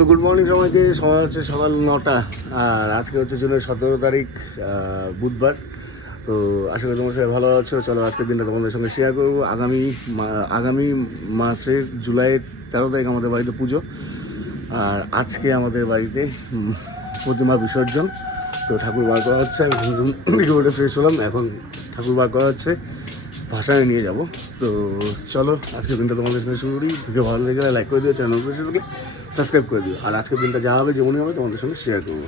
So good morning সবাইকে। সময় হচ্ছে সকাল 9টা, আর আজকে হচ্ছে জুনের 17 তারিখ, বুধবার। তো আশা করি তোমার সবাই ভালো আছো। চলো আজকের দিনটা তোমাদের সঙ্গে শেয়ার করবো। আগামী মাসের জুলাইয়ের 13 তারিখ আমাদের বাড়িতে পুজো, আর আজকে আমাদের বাড়িতে প্রতিমা বিসর্জন। তো ঠাকুর বার করা হচ্ছে। আমি ঘুম থেকে উঠে ফ্রেশ হলাম, এখন ঠাকুর বার করা হচ্ছে, ভাসানে নিয়ে যাব। তো চলো আজকের দিনটা তোমাদের সঙ্গে শুরু করি। ভিডিও ভালো লেগে লাইক করে দিও, চ্যানেল করে সাবস্ক্রাইব করে দিও। আর আজকের দিনটা যা হবে যেমনই হবে তোমাদের সঙ্গে শেয়ার করবো।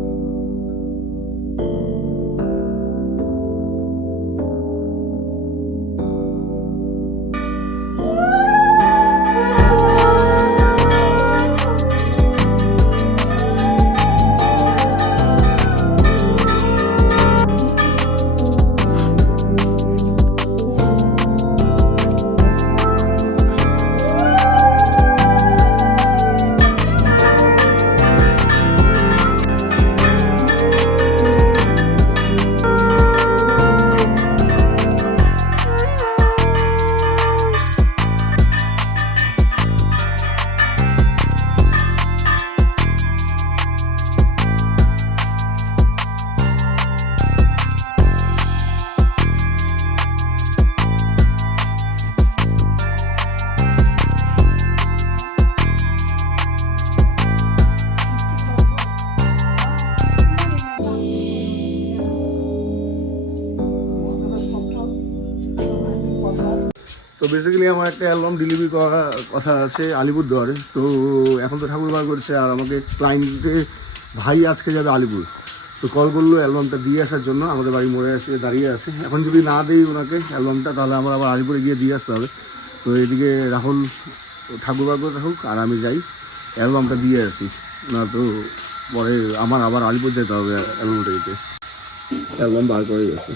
তো বেসিক্যালি আমার একটা অ্যালবাম ডেলিভারি করার কথা আছে আলিপুরদুয়ারে। তো এখন তো ঠাকুর বার করছে, আর আমাকে ক্লায়েন্টে ভাই আজকে যাবে আলিপুর। তো কল করলো অ্যালবামটা দিয়ে আসার জন্য। আমাদের বাড়ি মোড়ে এসে দাঁড়িয়ে আছে। এখন যদি না দিই ওনাকে অ্যালবামটা, তাহলে আমার আবার আলিপুরে গিয়ে দিয়ে আসতে হবে। তো এদিকে রাহুল ঠাকুর বার করে থাকুক, আর আমি যাই অ্যালবামটা দিয়ে আসি, না তো পরে আমার আবার আলিপুর যেতে হবে অ্যালবামটা দিতে। অ্যালবাম বার করে গেছে।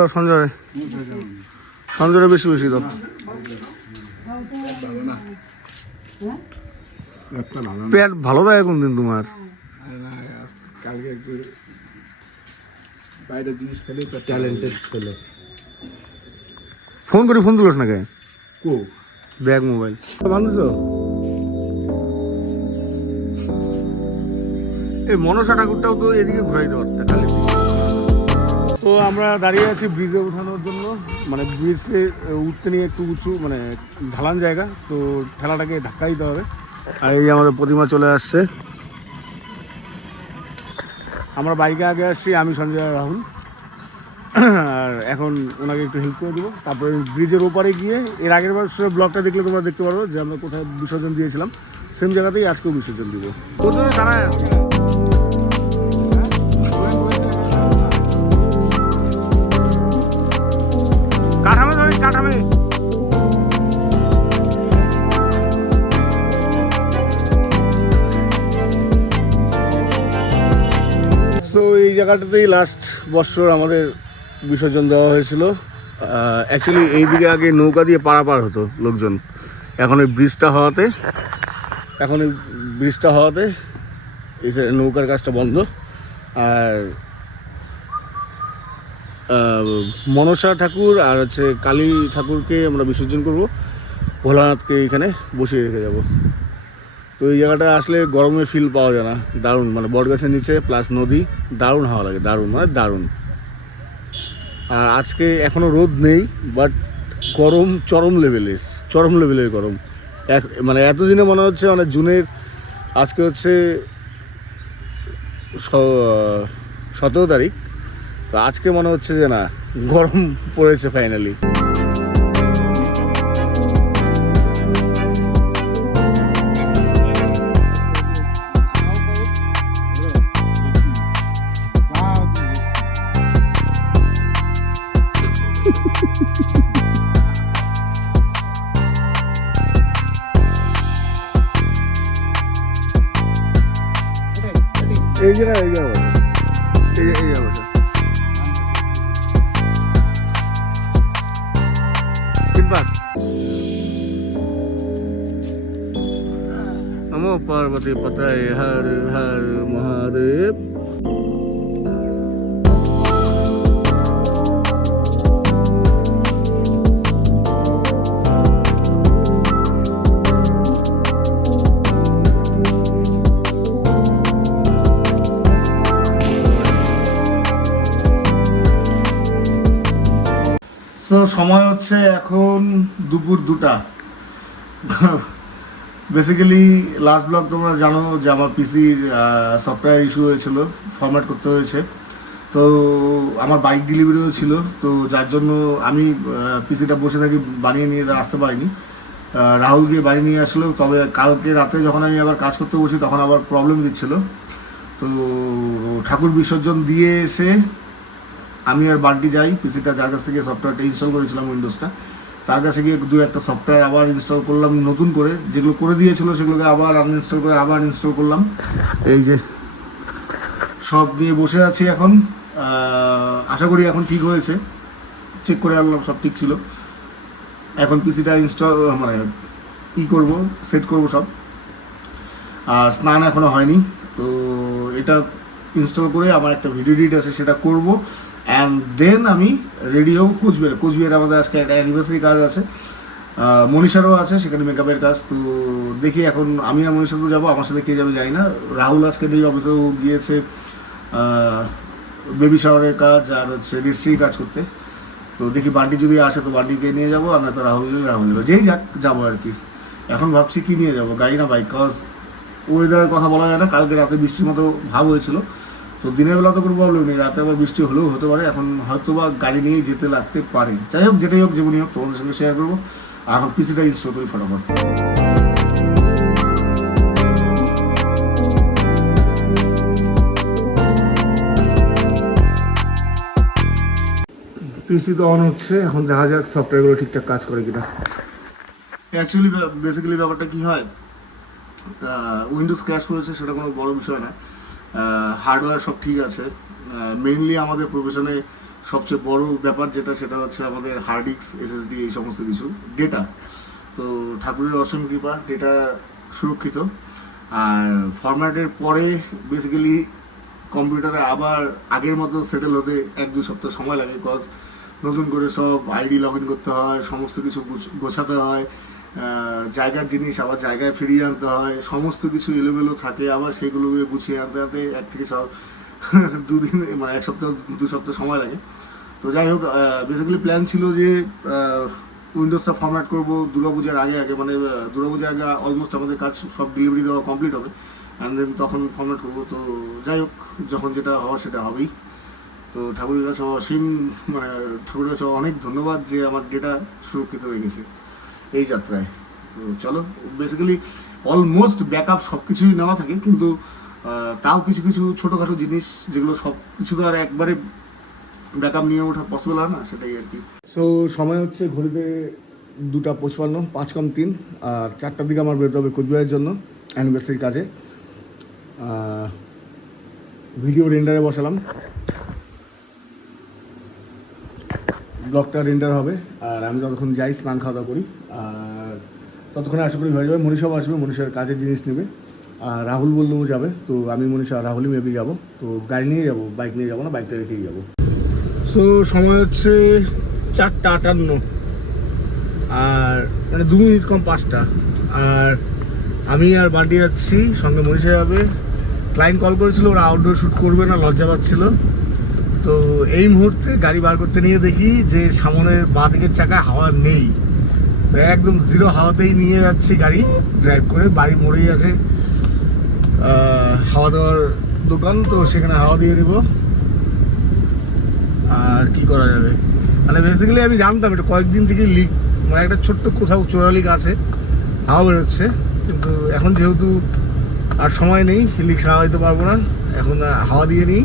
দাও সঞ্জয়, সঞ্জয় বেশি বেশি দাও। পেট ভালো দেয় কোন দিন তোমার? কালকে একটু বাইরের জিনিস খেলে ট্যালেন্টেড ছেলে। ফোন তুলোস না কে? কো দেখ মোবাইল মানুষ। এই মনসা ঠাকুরটাও তো এদিকে ঘুরাই দেওয়ার। তো আমরা দাঁড়িয়ে আছি ব্রিজে ওঠানোর জন্য। মানে ব্রিজে উঠতে নিয়ে একটু উঁচু, মানে ঢালান জায়গা, তো ঠেলাটাকে ধাক্কা দিতে হবে। আর এই আমাদের প্রতিমা চলে আসছে। আমরা বাইকে আগে আসছি, আমি সঞ্জয় আর রাহুল। আর এখন ওনাকে একটু হেল্প করে দেবো। তারপরে ব্রিজের ওপারে গিয়ে, এর আগের বার ব্লগটা দেখলে তোমরা দেখতে পারো যে আমরা কোথায় বিসর্জন দিয়েছিলাম, সেম জায়গাতেই আজকেও বিসর্জন দিব। প্রথমে দাঁড়ায় আসছে। কাঠামে সো এই জায়গাটাতেই লাস্ট বছর আমাদের বিসর্জন দেওয়া হয়েছিল। অ্যাকচুয়ালি এইদিকে আগে নৌকা দিয়ে পারাপার হতো লোকজন। এখন এই ব্রিজটা হওয়াতে এই যে নৌকার কাজটা বন্ধ। আর মনসা ঠাকুর আর হচ্ছে কালী ঠাকুরকে আমরা বিসর্জন করব, ভোলানাথকে এখানে বসিয়ে রেখে যাব। তো এই জায়গাটা আসলে গরমের ফিল পাওয়া যায় না, দারুণ। মানে বটগাছের নিচে প্লাস নদী, দারুণ হাওয়া লাগে, দারুণ। আর আজকে এখনও রোদ নেই, বাট গরম চরম লেভেলের গরম। মানে এতদিনে মনে হচ্ছে মানে জুনের, আজকে হচ্ছে 17 তারিখ, তো আজকে মনে হচ্ছে যে না, গরম পড়েছে ফাইনালি। এই অবস্থা नमो पार्वती पतये हर हर महादेव। সো সময় হচ্ছে এখন দুপুর 2টা। বেসিক্যালি লাস্ট ব্লগ তোমরা জানো যে আমার পিসির সফটওয়্যার ইস্যু হয়েছিল, ফরম্যাট করতে হয়েছে। তো আমার বাইক ডেলিভারিও ছিল, তো যার জন্য আমি পিসিটা বসে থাকি, বানিয়ে নিয়ে আসতে পারিনি। রাহুল গিয়ে বাড়ি নিয়ে আসলো, তবে কালকে রাতে যখন আমি আবার কাজ করতে বসি তখন আবার প্রবলেম দিচ্ছিল। তো ঠাকুর বিসর্জন দিয়ে এসে আমি আর বাড়ি যাই, পিসিটা যার কাছ থেকে সফটওয়্যারটা ইনস্টল করেছিলাম উইন্ডোজটা, তার কাছে গিয়ে 2-1টা সফটওয়্যার আবার ইনস্টল করলাম নতুন করে, যেগুলো করে দিয়েছিল সেগুলোকে আবার আনইনস্টল করে আবার ইনস্টল করলাম। এই যে সব নিয়ে বসে আছি এখন। আশা করি এখন ঠিক হয়েছে, চেক করে আনলাম সব ঠিক ছিল। এখন পিসিটা ইনস্টল মানে করব, সেট করব সব। স্নান এখনও হয়নি, তো এটা ইনস্টল করে আমার একটা ভিডিও এডিট আছে সেটা করব, অ্যান্ড দেন আমি রেডি হব কোচবিহারে আমাদের আজকে একটা অ্যানিভার্সারি কাজ আছে, মনীষারও আছে সেখানে মেকআপের কাজ। তো দেখি এখন আমি আর মনীষা তো যাবো, আমার সাথে কে যাবে জানি না। রাহুল আজকে নেই, অফিসেও গিয়েছে বেবি শাওয়ারের কাজ আর হচ্ছে রেজিস্ট্রির কাজ করতে। তো দেখি বান্টি যদি আসে তো বান্টিকে নিয়ে যাবো, আর না তো রাহুল যেই যাক যাবো আর কি। এখন ভাবছি কি নিয়ে যাবো, গাড়ি না বাইক, কজ ওয়েদারের কথা বলা যায় না। কালকে রাতে বৃষ্টির মতো ভাব হয়েছিল, তো দিনের বেলা তো কোনো প্রবলেম নেই, রাতে আবার বৃষ্টি হলেও হতে পারে। এখন হয়তো বা গাড়ি নিয়ে যেতে লাগতে পারে। যাই হোক, যেটাই হোক যেমনই হোক তোমাদের সঙ্গে শেয়ার করবো। এখন পিসিটা ইনস্টল করি ফটাফট। পিসি তো অন হচ্ছে, এখন দেখা যাক সফটওয়্যারগুলো ঠিকঠাক কাজ করে কিনা। অ্যাকচুয়ালি বেসিক্যালি ব্যাপারটা কী হয়, উইন্ডোজ ক্র্যাশ করেছে সেটা কোনো বড় বিষয় না, হার্ডওয়্যার সব ঠিক আছে। মেইনলি আমাদের প্রফেশনে সবচেয়ে বড় ব্যাপার যেটা, সেটা হচ্ছে আমাদের হার্ড ডিস্ক, এসএসডি, এই সমস্ত কিছু ডেটা। তো ঠাকুরের অসীম কৃপা, ডেটা সুরক্ষিত। আর ফরম্যাটের পরে বেসিক্যালি কম্পিউটারে আবার আগের মতো সেটেল হতে 1-2 সপ্তাহ সময় লাগে, কজ নতুন করে সব আইডি লগ ইন করতে হয়, সমস্ত কিছু গোছাতে হয়, জায়গার জিনিস আবার জায়গায় ফিরিয়ে আনতে হয়, সমস্ত কিছু এলোমেলো থাকে, আবার সেগুলোকে গুছিয়ে আনতে আনতে 1 থেকে 2 দিন মানে 1 সপ্তাহ 2 সপ্তাহ সময় লাগে। তো যাই হোক, বেসিক্যালি প্ল্যান ছিল যে উইন্ডোজটা ফরম্যাট করবো দুর্গাপূজার আগে মানে দুর্গাপূজার আগে অলমোস্ট আমাদের কাজ সব ডেলিভারি দেওয়া কমপ্লিট হবে, অ্যান্ড দেন তখন ফরম্যাট করবো। তো যাই হোক, যখন যেটা হওয়া সেটা হবেই। তো ঠাকুরের কাছে অসীম মানে ঠাকুরের কাছে অনেক ধন্যবাদ যে আমার ডেটা সুরক্ষিত রেখেছে এই যাত্রায়। তো চলো, বেসিক্যালি অলমোস্ট ব্যাকআপ সব কিছুই নেওয়া থাকে, কিন্তু তাও কিছু কিছু ছোটোখাটো জিনিস যেগুলো সব কিছু তো আর একবারে ব্যাকআপ নিয়ে ওঠা পসিবল হয় না, সেটাই আর কি। সো সময় হচ্ছে ঘড়িতে 2:55, 5-3, আর 4টার দিকে আমার বেরোতে হবে কোচবিহারের জন্য অ্যানিভার্সারির কাজে। ভিডিও রেন্ডারে বসালাম, ব্লগটা রেন্ডার হবে, আর আমি ততক্ষণ যাই স্নান খাওয়া দাওয়া করি, আর ততক্ষণে আশা করি হয়ে যাবে। মনীষাও আসবে, মনীষার কাজের জিনিস নেবে, আর রাহুল বললেও যাবে। তো আমি মনীষা আর রাহুলই মেবি যাবো। তো গাড়ি নিয়ে যাবো, বাইক নিয়ে যাবো না, বাইকটা রেখেই যাবো। সো সময় হচ্ছে 4:58, আর মানে 2 মিনিট কম 5টা, আর আমি আর বান্টি যাচ্ছি, সঙ্গে মনীষা যাবে। ক্লায়েন্ট কল করেছিল, ওরা আউটডোর শ্যুট করবে না, লজ্জা পাচ্ছিল। তো এই মুহূর্তে গাড়ি বার করতে নিয়ে দেখি যে সামনের বাঁ দিকের চাকায় হাওয়া নেই, তো একদম জিরো হাওয়াতেই নিয়ে যাচ্ছি গাড়ি ড্রাইভ করে। বাড়ি মোড়েই আছে হাওয়া দেওয়ার দোকান, তো সেখানে হাওয়া দিয়ে নিব। আর কি করা যাবে, মানে বেসিক্যালি আমি জানতাম এটা কয়েকদিন থেকে লিক, মানে একটা ছোট্ট কোথাও চোরা লিক আছে, হাওয়া বেরোচ্ছে, কিন্তু এখন যেহেতু আর সময় নেই, লিক সারাইতে পারবো না, এখন হাওয়া দিয়ে নিই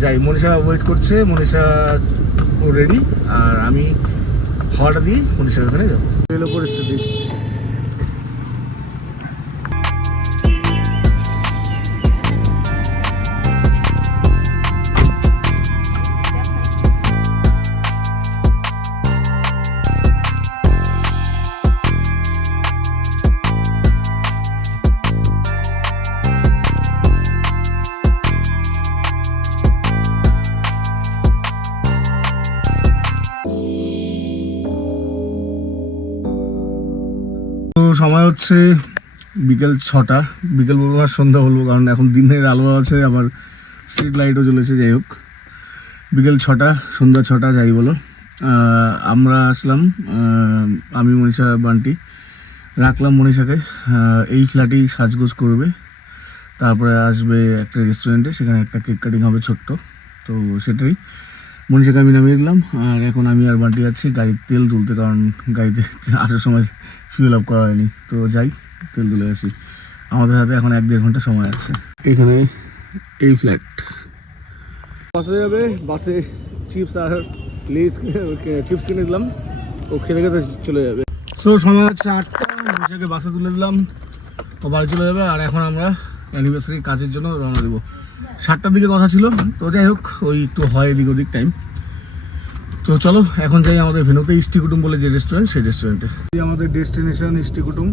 যাই। মনীষা ওয়েট করছে, মনীষা ও রেডি, আর আমি হাওয়াটা দিয়ে মনীষার ওখানে যাবো। এলো পরিস্থিতি। সময় হচ্ছে বিকেল 6টা, বিকেল বলবো আর সন্ধ্যা বলবো, কারণ এখন দিনের আলো আছে, আবার স্ট্রিট লাইটও জ্বলেছে। যাই হোক, বিকেল 6টা, সন্ধ্যা 6টা যাই বলো। আমরা আসলাম, আমি মনীষা বান্টি রাখলাম মনীষাকে, এই ফ্ল্যাটেই সাজগোজ করবে, তারপরে আসবে একটা রেস্টুরেন্টে, সেখানে একটা কেক কাটিং হবে ছোট্ট, তো সেটাই মনীষাকে আমি নামিয়ে দিলাম। আর এখন আমি আর বান্টি আছি গাড়ির তেল তুলতে, কারণ গাড়িতে আসার সময় ফিউল আপ করা হয়নি, তো যাই তেল তুলে আসি। আমাদের হাতে এখন 1-1.5 ঘন্টা সময় আছে। এখানে এই ফ্ল্যাট, বাসে যাবে, বাসে চিপস আর লেস চিপস কিনে দিলাম, ও খেতে খেতে চলে যাবে। সো সময় হচ্ছে 8টা, মনীষাকে বাসে তুলে দিলাম, ও বাড়ি চলে যাবে। আর এখন আমরা অ্যানিভার্সারি কাজের জন্য রওনা দেবো। 7টার দিকে কথা ছিল, তো যাই হোক ওই একটু হয় এদিক ওদিক টাইম। তো চলো এখন যাই আমাদের ভেনুতে, ইষ্টি কুটুম বলে যে রেস্টুরেন্ট, সেই রেস্টুরেন্টে। আমাদের ডেস্টিনেশন ইষ্টি কুটুম,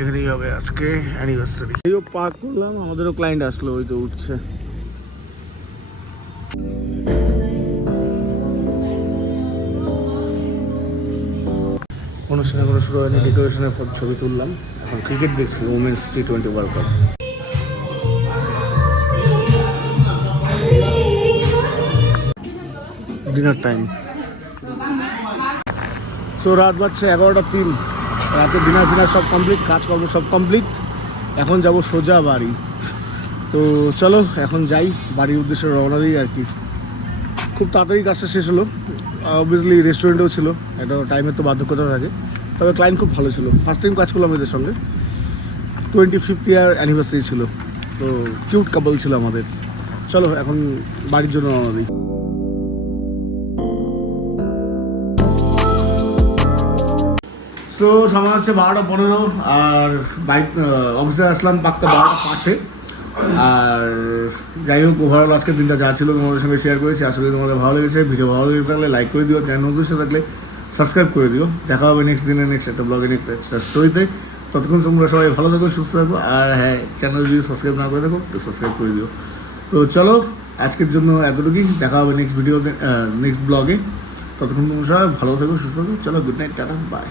এখানেই হবে আজকে অ্যানিভার্সারি। এইও পার্ক করলাম, আমাদেরও ক্লায়েন্ট আসলো, ওই তো উঠছে। অনুষ্ঠানে কোনো শুরু হয়নি, ডেকোরেশনের ছবি তুললাম। এখন ক্রিকেট দেখছি, women's T20 world cup. Dinner time. So রাত বাজছে 11:03, রাতে ডিনার ফিনার সব কমপ্লিট, কাজকর্ম সব কমপ্লিট। এখন যাব সোজা বাড়ি। তো চলো এখন যাই, বাড়ির উদ্দেশ্যে রওনা দিই আর কি। খুব তাড়াতাড়ি কাজটা শেষ হলো, অবভিয়াসলি রেস্টুরেন্টেও ছিল, একটা টাইমের তো বাধ্যকতা থাকে। তবে ক্লায়েন্ট খুব ভালো ছিল, ফার্স্ট টাইম কাজ করলাম এদের সঙ্গে। 25th ইয়ার অ্যানিভার্সারি ছিল, তো কিউট কাপল ছিল আমাদের। চলো এখন বাড়ির জন্য রওনা দিই। সো সময় হচ্ছে 12:15, আর বাইক অফিসে আসলাম পাক্কা 12:05-এ। আর যাই হোক, ওভারঅল আজকের দিনটা যা ছিল তোমাদের সঙ্গে শেয়ার করেছি। আসলে তোমাদের ভালো লেগেছে, ভিডিও ভালো লেগে থাকলে লাইক করে দিও, চ্যানেল নতুন এসে থাকলে সাবস্ক্রাইব করে দিও। দেখা হবে নেক্সট দিনে, নেক্সট একটা ব্লগে, নেক্সট একটা স্টোরিতে। ততক্ষণ তোমরা সবাই ভালো থাকো, সুস্থ থাকো। আর হ্যাঁ, চ্যানেল যদি সাবস্ক্রাইব না করে থাকো একটু সাবস্ক্রাইব করে দিও। তো চলো আজকের জন্য এতটুকুই, দেখা হবে নেক্সট ভিডিওতে, নেক্সট ব্লগে। ততক্ষণ তোমরা সবাই ভালো থাকো, সুস্থ থাকো। চলো, গুড নাইট, টাটা, বাই।